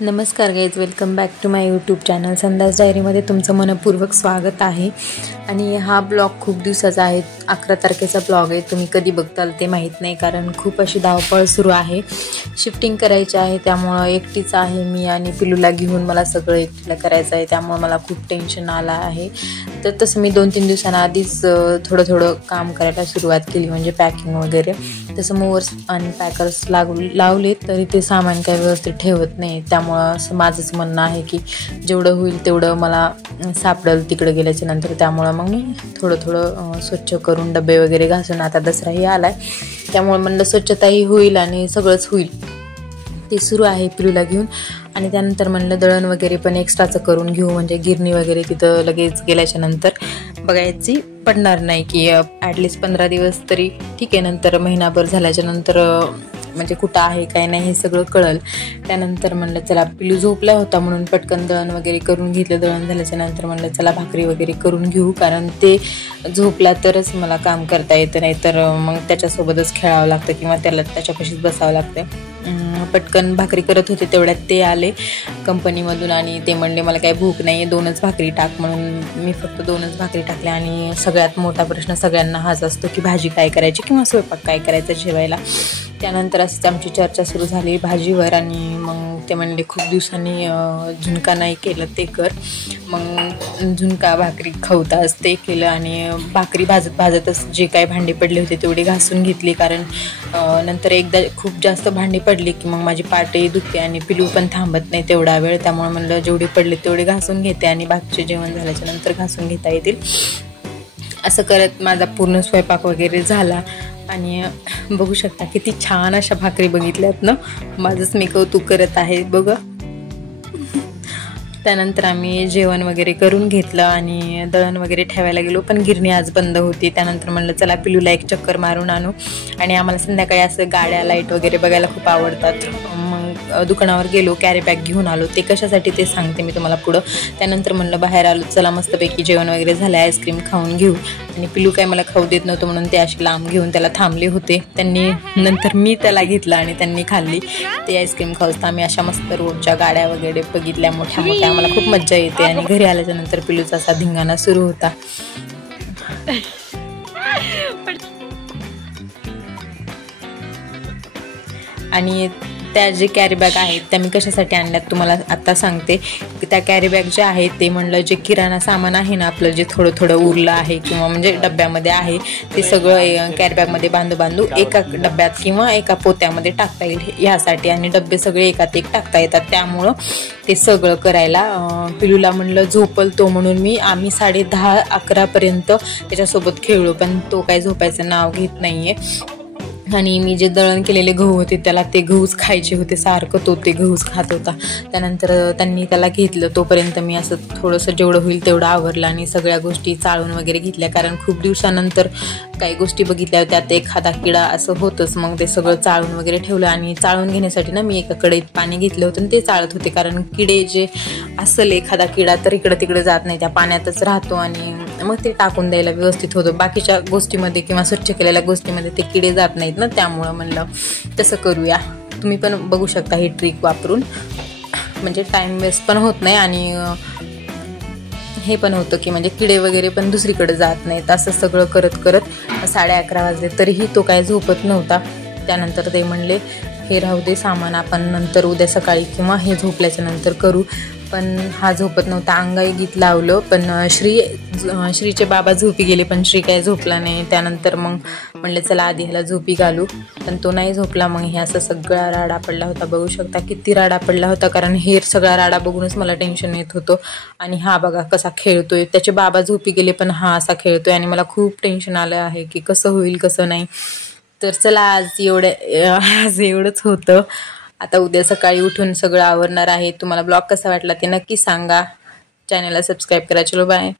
नमस्कार guys, welcome back to my YouTube channel संदास डायरीमध्ये तुमचं मनपूर्वक स्वागत आहे। आणि हा ब्लॉग खूप दिवसाचा आहे, 11 तारखेचा ब्लॉग आहे। तुम्ही कधी बघताल ते माहीत नाही, कारण खूप अशी धावपळ सुरू आहे। शिफ्टिंग करायची आहे, त्यामुळे एकटीच आहे मी आणि पिलूला घेऊन मला सगळं एकटीला करायचं आहे, त्यामुळे मला खूप टेन्शन आलं आहे। तर तसं मी 2-3 दिवसांआधीच थोडं काम करायला सुरुवात केली, म्हणजे पॅकिंग वगैरे। तसं मूवर्स आणि पॅकर्स लावले तरी ते सामान काही व्यवस्थित ठेवत नाही, त्यामुळे असं माझंच म्हणणं आहे की जेवढं होईल तेवढं मला सापडेल तिकडे गेल्याच्या नंतर। त्यामुळे मग मी थोडं स्वच्छ करून डबे वगैरे घासून, आता दसराही आलाय त्यामुळे म्हणलं स्वच्छताही होईल आणि सगळंच होईल, ते सुरू आहे पिलूला घेऊन। आणि त्यानंतर म्हणलं दळण वगैरे पण एक्स्ट्राचं करून घेऊ, म्हणजे गिरणी वगैरे तिथं लगेच गेल्याच्या नंतर बघायची पडणार नाही की ॲटलिस्ट 15 दिवस तरी ठीक आहे, नंतर महिनाभर झाल्याच्या नंतर म्हणजे कुठं आहे काय नाही हे सगळं कळलं। त्यानंतर म्हणलं चला, पिलू झोपला होता म्हणून पटकन दळण वगैरे करून घेतलं। दळण झाल्याच्या नंतर म्हणलं चला भाकरी वगैरे करून घेऊ, कारण ते झोपला तरच मला काम करता येतं, नाही तर मग त्याच्यासोबतच खेळावं लागतं किंवा त्याला त्याच्यापाशीच बसावं लागतं। पटकन भाकरी करत होते तेवढ्यात ते आले कंपनीमधून आणि ते म्हणले मला काही भूक नाही आहे, 2च भाकरी टाक, म्हणून मी फक्त 2च भाकरी टाकल्या। आणि सगळ्यात मोठा प्रश्न सगळ्यांना हाच असतो की भाजी काय करायची किंवा स्वयंपाक काय करायचा जेवायला। त्यानंतर असंच आमची चर्चा सुरू झाली भाजीवर, आणि मग ते म्हणले खूप दिवसांनी झुणका नाही केलं ते कर, मग झुणका भाकरी खवताच ते केलं। आणि भाकरी भाजतच जे काही भांडी पडले होते तेवढे घासून घेतली, कारण नंतर एकदा खूप जास्त भांडी पडली की मग माझी पाठही दुखते आणि पिलू पण थांबत नाही तेवढा वेळ, त्यामुळे म्हणलं जेवढे पडले तेवढे घासून घेते आणि बाकीचे जेवण झाल्याच्या नंतर घासून घेता येतील। असं करत माझा पूर्ण स्वयंपाक वगैरे झाला आणि बघू शकता किती छान अशा भाकरी बघितल्यात ना, माझंच मी कौतुक करत आहे बघ। त्यानंतर आम्ही जेवण वगैरे करून घेतलं आणि दळण वगैरे ठेवायला गेलो, पण गिरणी आज बंद होती। त्यानंतर म्हणलं चला पिलूला एक चक्कर मारून आणू, आणि आम्हाला संध्याकाळी असं गाड्या लाईट वगैरे बघायला खूप आवडतात। मग दुकानावर गेलो, कॅरी बॅग घेऊन आलो, ते कशासाठी ते सांगते मी तुम्हाला पुढं। त्यानंतर म्हणलं बाहेर आलो, चला मस्तपैकी जेवण वगैरे झालं, आईस्क्रीम खाऊन घेऊ। आणि पिलू काय मला खाऊ देत नव्हतं म्हणून ते असे लांब घेऊन त्याला थांबले होते, त्यांनी नंतर मी त्याला घेतलं आणि त्यांनी खाल्ली ते आईस्क्रीम खाऊच। आम्ही अशा मस्त रोडच्या गाड्या वगैरे बघितल्या मोठ्या मोठ्या, मला खूप मज्जा येते। आणि घरी आल्याच्या नंतर पिलूचा असा धिंगाणा सुरू होता। आणि त्या जे कॅरी बॅग आहेत त्या मी कशासाठी आणल्यात तुम्हाला आता सांगते। त्या कॅरी बॅग ज्या आहेत ते म्हणलं जे किराणा सामान आहे ना आपलं, जे थोडं उरलं आहे किंवा म्हणजे डब्यामध्ये आहे, ते सगळं कॅरी बॅगमध्ये बांधू एका डब्यात किंवा एका पोत्यामध्ये टाकता येईल ह्यासाठी, आणि डबे सगळे एकात एक टाकता येतात, त्यामुळं ते सगळं करायला पिलूला म्हणलं झोपल तो, म्हणून आम्ही 10:30-11 पर्यंत त्याच्यासोबत खेळलो, पण तो काय झोपायचं नाव घेत नाहीये। आणि मी जे दळण केलेले गहू होते त्याला ते गहूच खायचे होते, सारखं तो ते गहूच खात होता। त्यानंतर त्यांनी त्याला घेतलं, तोपर्यंत मी असं थोडंसं जेवढं होईल तेवढं आवरलं आणि सगळ्या गोष्टी चाळून वगैरे घेतल्या, कारण खूप दिवसानंतर काही गोष्टी बघितल्या त्यात एखादा किडा असं होतंच, मग ते सगळं चाळून वगैरे ठेवलं। आणि चाळून घेण्यासाठी ना मी एका कढईत पाणी घेतलं होतं आणि ते चाळत होते, कारण किडे जे असेल एखादा किडा तर इकडं तिकडे जात नाही, त्या पाण्यातच राहतो आणि मग ते टाकून द्यायला व्यवस्थित होतं। बाकीच्या गोष्टीमध्ये किंवा स्वच्छ केलेल्या गोष्टीमध्ये ते किडे जात नाहीत ना, त्यामुळं म्हणलं तसं करूया। तुम्ही पण बघू शकता ही ट्रिक वापरून, म्हणजे टाइम वेस्ट पण होत नाही आणि हे पण होतं की म्हणजे किडे वगैरे पण दुसरीकडे जात नाहीत। असं सगळं करत 11:30 वाजले तरीही तो काय झोपत नव्हता। त्यानंतर ते म्हणले हे राहू दे सामान, आपण नंतर उद्या सकाळी किंवा हे झोपल्याच्या नंतर करू, पण हा झोपत नव्हता। अंगाई गीत लावलं, पण श्रीचे बाबा झोपी गेले, पण श्री काय झोपला नाही। त्यानंतर मग म्हणले चला आधी ह्याला झोपी घालू, पण तो नाही झोपला। मग हे असं सगळा राडा पडला होता, बघू शकता किती राडा पडला होता, कारण हे सगळा राडा बघूनच मला टेन्शन येत होतं। आणि हा बघा कसा खेळतोय, त्याचे बाबा झोपी गेले पण हा असा खेळतोय, आणि मला खूप टेन्शन आलं आहे की कसं होईल कसं नाही। तर चला आज एवढंच होतं, आता उद्या सकाळी उठून सगळं आवरणार आहे। तुम्हाला ब्लॉग कसा वाटला ते नक्की सांगा, चॅनलला सबस्क्राईब करा। चलो बाय।